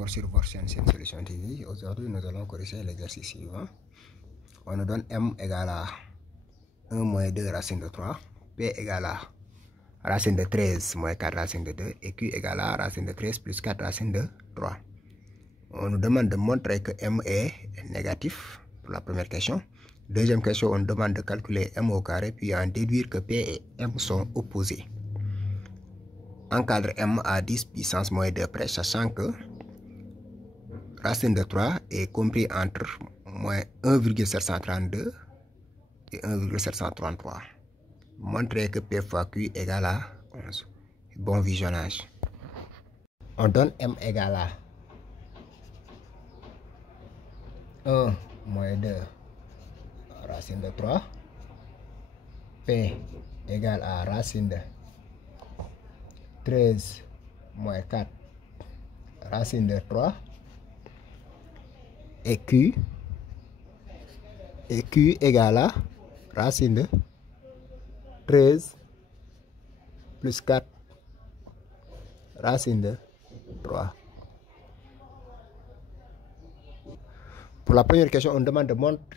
encore sur votre chaîne Solution TV. Aujourd'hui, nous allons corriger l'exercice suivant. On nous donne m égale à 1 moins 2 racine de 3, p égale à racine de 13 moins 4 racine de 2 et q égale à racine de 13 plus 4 racine de 3. On nous demande de montrer que m est négatif pour la première question. Deuxième question, on nous demande de calculer m au carré puis en déduire que p et m sont opposés. Encadre m à 10 puissance moins 2 près, sachant que racine de 3 est compris entre moins 1,732 et 1,733. Montrer que P fois Q égale à 11. Bon visionnage. On donne M égale à 1 moins 2 racine de 3. P égale à racine de 13 moins 4 racine de 3. Et Q égale à racine de 13 plus 4 racine de 3. Pour la première question, on demande de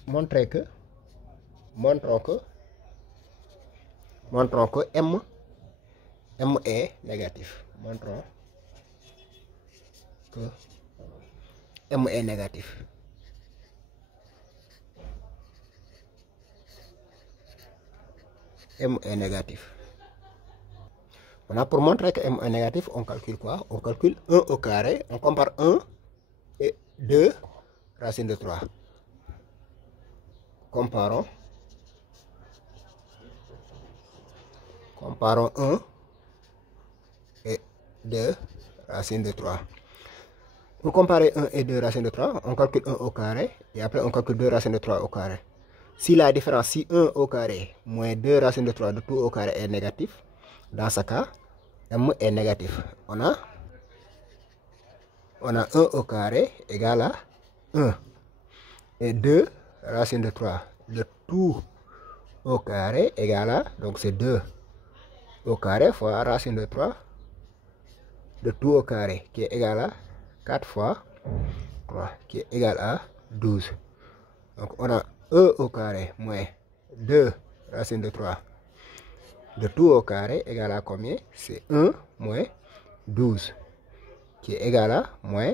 montrer que montrons que M est négatif. Montrons que M est négatif. M est négatif. Maintenant, pour montrer que M est négatif, on calcule quoi? On calcule 1 au carré. On compare 1 et 2 racine de 3. Comparons 1 et 2 racine de 3. Pour comparer 1 et 2 racine de 3, on calcule 1 au carré et après on calcule 2 racine de 3 au carré. Si la différence, si 1 au carré moins 2 racine de 3 de tout au carré est négatif, dans ce cas, M est négatif. On a 1 au carré égale à 1 et 2 racine de 3 de tout au carré égale à, donc c'est 2 au carré fois racine de 3 de tout au carré qui est égal à 4 fois 3 qui est égal à 12. Donc on a 1 au carré moins 2 racine de 3 de tout au carré égal à combien? C'est 1 moins 12 qui est égal à moins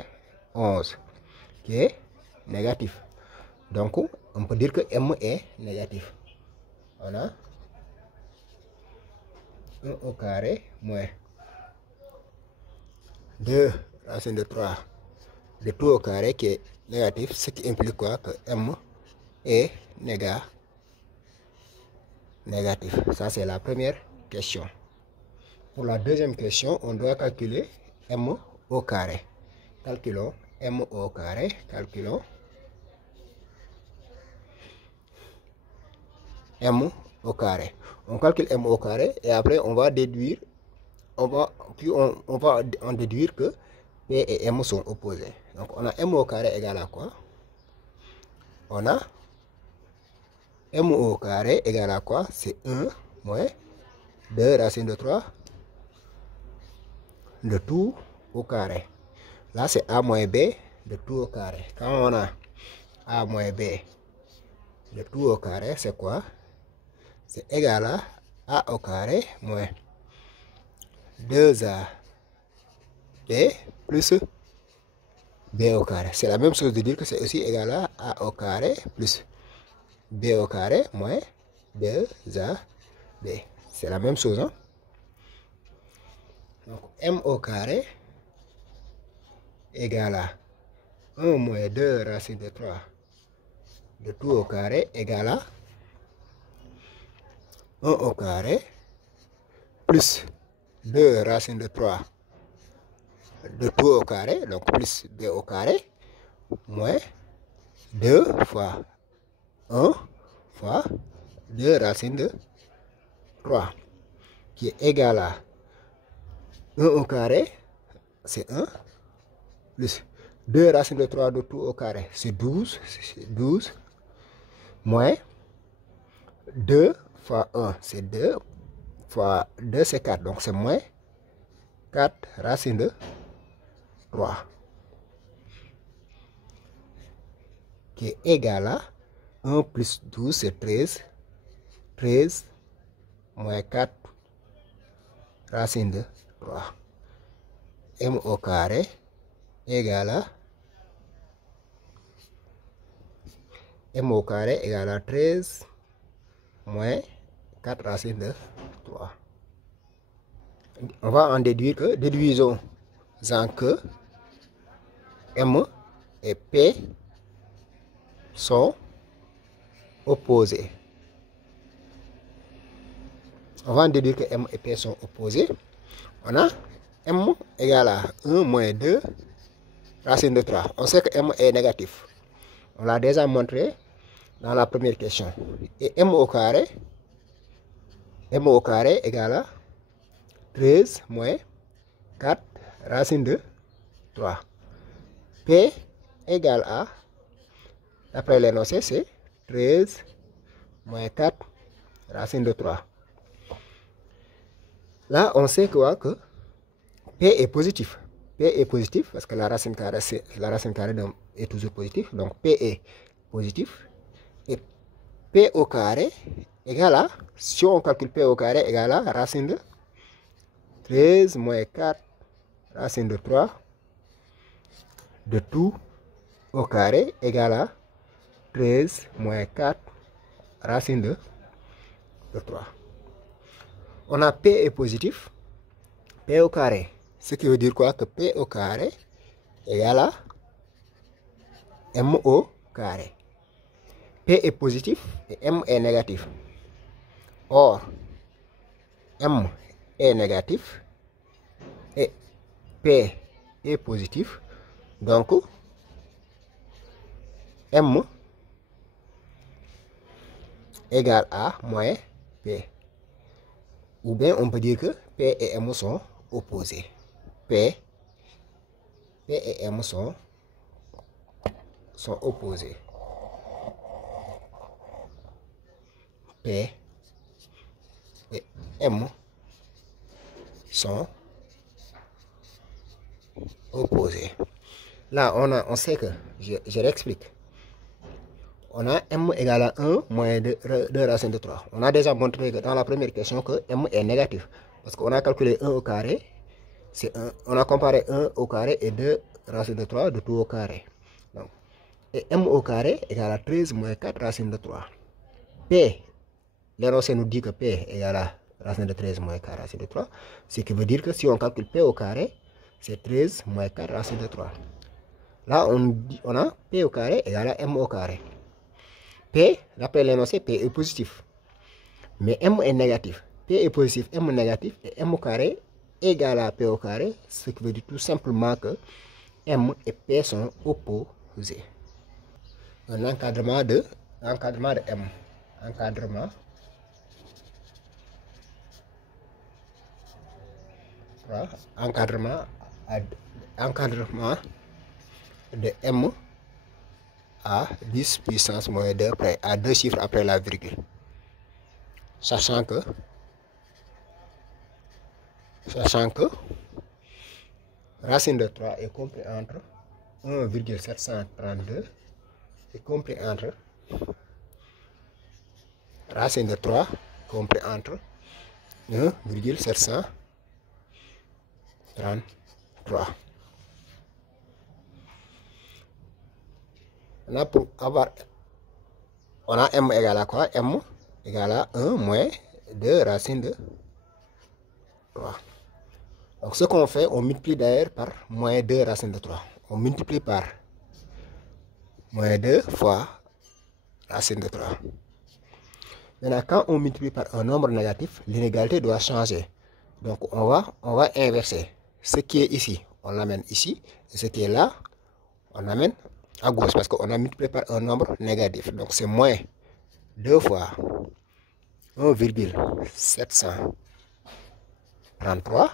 11 qui est négatif. Donc on peut dire que M est négatif. On a 1 au carré moins 2 racine de 3 de tout au carré qui est négatif, ce qui implique quoi? Que M est négatif. Ça, c'est la première question. Pour la deuxième question, on doit calculer M au carré. Calculons M au carré. Calculons M au carré. On calcule M au carré et après on va déduire, on va en déduire que P et M sont opposés. Donc on a M au carré égale à quoi? On a M au carré égale à quoi? C'est 1 moins 2 racine de 3 de tout au carré. Là c'est A moins B de tout au carré. Quand on a A moins B de tout au carré, c'est quoi? C'est égal à A au carré moins 2AB plus B au carré. C'est la même chose de dire que c'est aussi égal à A au carré plus B au carré moins 2AB. C'est la même chose, hein? Donc M au carré égale à 1 moins 2 racine de 3 de tout au carré égale à 1 au carré plus 2 racine de 3 de tout au carré, donc plus B au carré, moins 2 fois 1 fois 2 racine de 3, qui est égal à 1 au carré, c'est 1, plus 2 racine de 3 de tout au carré, c'est 12, moins 2 fois 1, c'est 2, fois 2, c'est 4, donc c'est moins 4 racine de 3. qui est égal à 1 plus 12, c'est 13. 13 moins 4 racine de 3. M au carré égale à M au carré égale à 13 moins 4 racine de 3. On va en déduire que, déduisons-en que M et P sont opposés. On va en déduire que M et P sont opposés. On a M égale à 1 moins 2 racine de 3. On sait que M est négatif. On l'a déjà montré dans la première question. Et M au carré égale à 13 moins 4 racine de 3. P égale à, d'après l'énoncé, c'est 13 moins 4 racine de 3. Là, on sait quoi que P est positif. P est positif parce que la racine carrée est toujours positive. Donc P est positif. Et P au carré égale à, si on calcule P au carré égale à racine de 13 moins 4 racine de 3 de tout au carré égale à 13 moins 4 racine de 3. On a P est positif, P au carré. Ce qui veut dire quoi? Que P au carré égale à M au carré. P est positif et M est négatif. Or, M est négatif et P est positif. Donc, M égale à moins P. Ou bien on peut dire que P et M sont opposés. P et M sont opposés. P et M sont opposés. Là, on sait que, je réexplique. On a M égale à 1 moins 2 racine de 3. On a déjà montré que dans la première question que M est négatif. Parce qu'on a calculé 1 au carré. On a comparé 1 au carré et 2 racine de 3 de tout au carré. Donc, et M au carré égale à 13 moins 4 racine de 3. P, l'énoncé nous dit que P égale à racine de 13 moins 4 racine de 3. Ce qui veut dire que si on calcule P au carré, c'est 13 moins 4 racine de 3. Là, on a P au carré égale à M au carré. P, d'après l'énoncé, P est positif. Mais M est négatif. P est positif, M est négatif. Et M au carré égale à P au carré. Ce qui veut dire tout simplement que M et P sont opposés. Un encadrement de M. Encadrement de M à 10 puissance moins 2 à 2 chiffres après la virgule. Sachant que racine de 3 est compris entre 1,732 est compris entre racine de 3 compris entre 1,733. On a M égale à quoi? M égale à 1 moins 2 racine de 3. Donc ce qu'on fait, on multiplie d'ailleurs par moins 2 racine de 3. On multiplie par moins 2 fois racine de 3. Maintenant, quand on multiplie par un nombre négatif, l'inégalité doit changer. Donc on va inverser. Ce qui est ici, on l'amène ici. Et ce qui est là, on l'amène à gauche parce qu'on a multiplié par un nombre négatif. Donc c'est moins 2 fois 1,733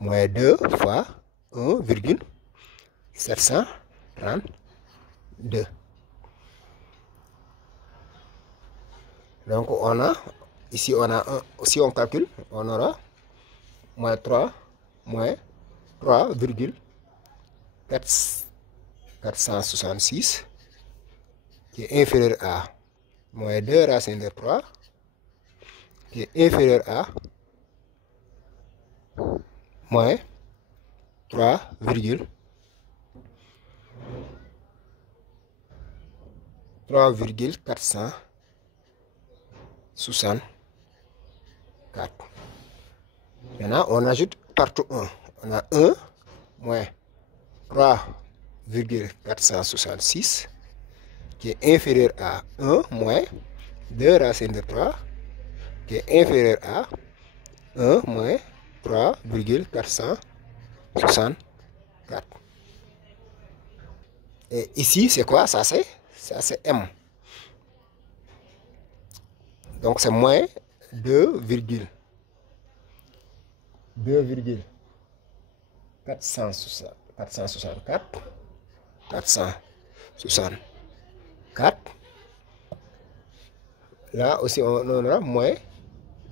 moins 2 fois 1,732. Donc on a, ici on a si on calcule, on aura moins 3,466 qui est inférieur à moins 2 racine de 3 qui est inférieur à moins 3,464. Maintenant, on ajoute partout 1. On a 1 moins 3,466 qui est inférieur à 1 moins 2 racine de 3 qui est inférieur à 1 moins 3,464. Et ici, c'est quoi? Ça, c'est M. Donc, c'est moins 464. Là aussi, on aura moins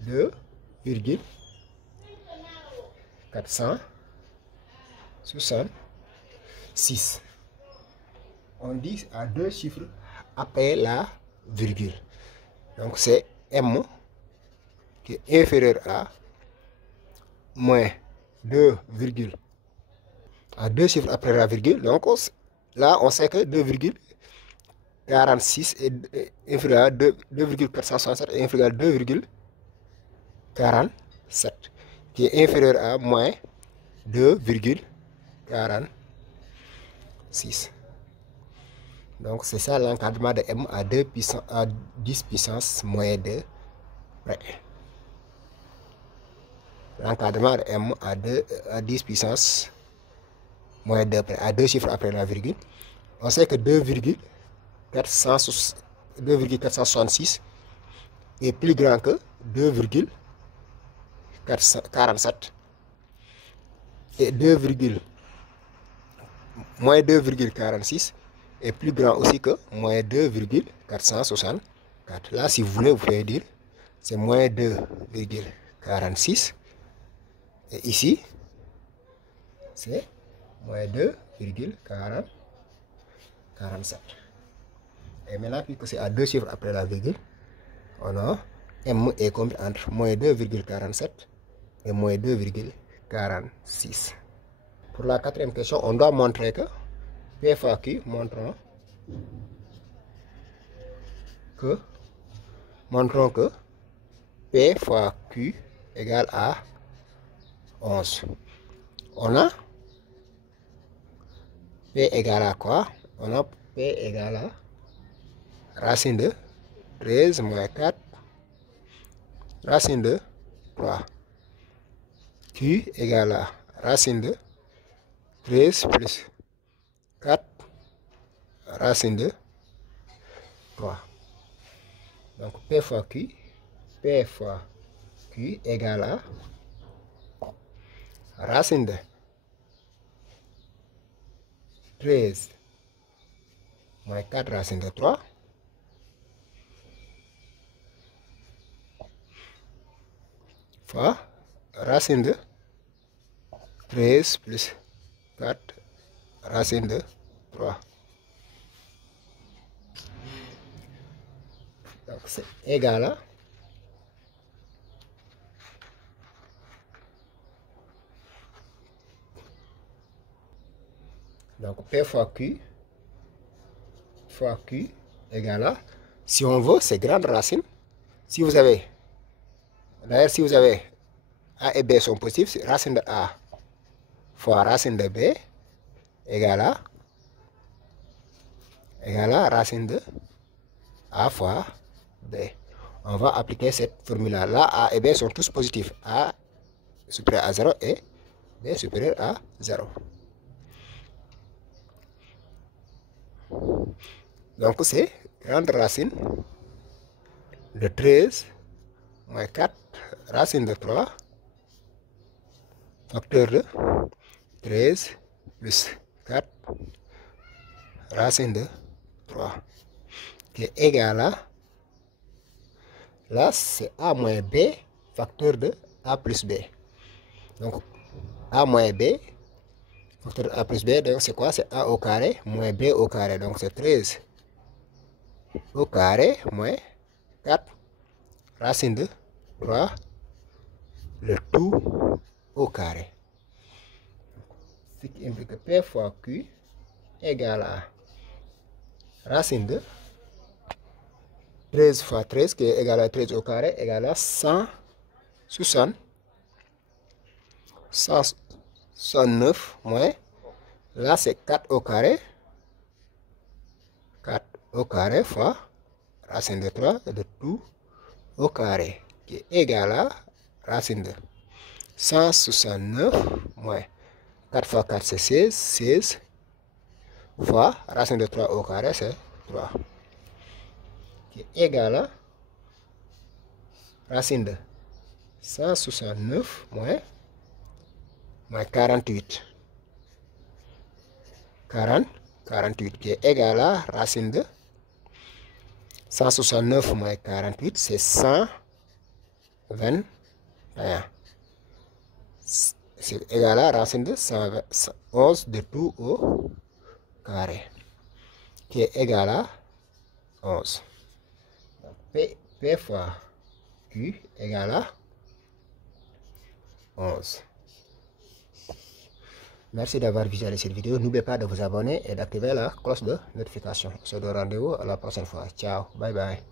2,466. On dit à deux chiffres après la virgule. Donc, c'est M qui est inférieur à moins 2, à deux chiffres après la virgule. Donc, là, on sait que 2,46 est inférieur à 2,467 est inférieur à 2,47 qui est inférieur à moins 2,46. Donc, c'est ça l'encadrement de M à 10 puissance moins 2 près. L'encadrement de M à 10 puissance moins 2 près, à deux chiffres après la virgule. On sait que 2,466 est plus grand que 2,47 et moins 2,46 est plus grand aussi que moins 2,464. Là, si vous voulez, vous pouvez dire c'est moins 2,46 et ici, c'est moins 2,47. Et maintenant, puisque c'est à deux chiffres après la virgule, on a M est compris entre moins 2,47 et moins 2,46. Pour la quatrième question, on doit montrer que P fois Q montrons que P fois Q égale à 11. On a P égale à quoi? On a P égale à racine de 13 moins 4 racine de 3. Q égale à racine de 13 plus 4 racine de 3. Donc P fois Q égale à racine de 13 moins 4 racine de 3 fois racine de 13 plus 4 racine de 3. Donc c'est égal à donc P fois Q égale à, si on veut, c'est grande racine. Si vous avez, d'ailleurs, si vous avez A et B sont positifs, c'est racine de A fois racine de B égale à racine de A fois B. On va appliquer cette formule-là. Là, A et B sont tous positifs. A supérieur à 0 et B supérieur à 0. Donc, c'est grande racine de 13 moins 4 racine de 3 facteur de 13 plus 4 racine de 3 qui est égal à, là c'est A moins B facteur de A plus B. Donc A moins B facteur de A plus B, donc c'est quoi? C'est A au carré moins B au carré. Donc c'est 13 au carré moins 4 racine de 3, le tout au carré. Ce qui implique que P fois Q égale à racine de 13 fois 13, qui est égal à 13 au carré, égale à 169 moins, là c'est 4 au carré, 4 au carré fois racine de 3, de tout au carré, qui est égal à racine de 169 moins 4 fois 4 c'est 16, 16 fois racine de 3 au carré c'est 3, qui est égal à racine de 169 moins 48, 48 qui est égal à racine de 169 moins 48 c'est 121. C'est égal à racine de 111 de tout au carré, qui est égal à 11. Donc P fois Q égale à 11. Merci d'avoir visualisé cette vidéo. N'oubliez pas de vous abonner et d'activer la cloche de notification. On se donne rendez-vous à la prochaine fois. Ciao, bye bye.